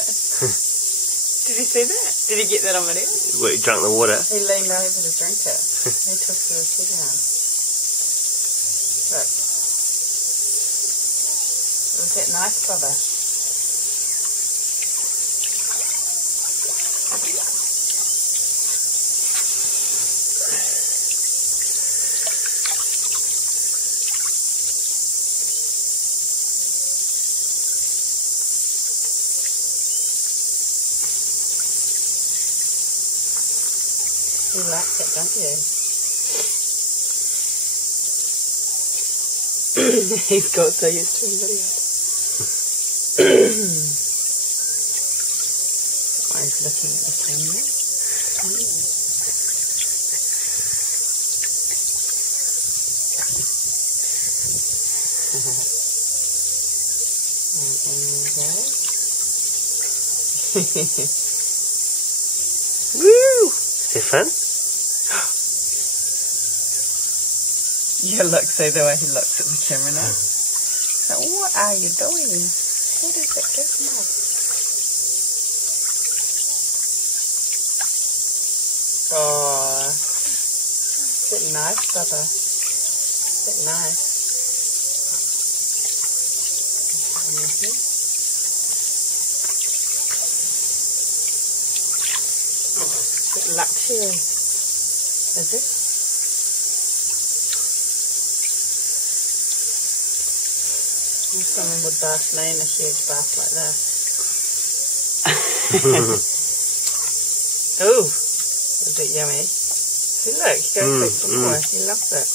it. Did you see that? Did he get that on video? What, he drank the water? He leaned over to drink it. He twisted his head around. Look. Was that nice, Bubba? You like it, don't you? He's got so used to his video. Oh, he's looking at the camera. And there you go. Woo! Stefan? You look, see the way he looks at the camera now? So what are you doing? Who does that give mug? Oh, is it nice, Bubba? Is it nice? Is it luxury? Is it? Someone would bath me in a huge bath like this. Oh, is it yummy? See, look, he goes back for more. He loves it.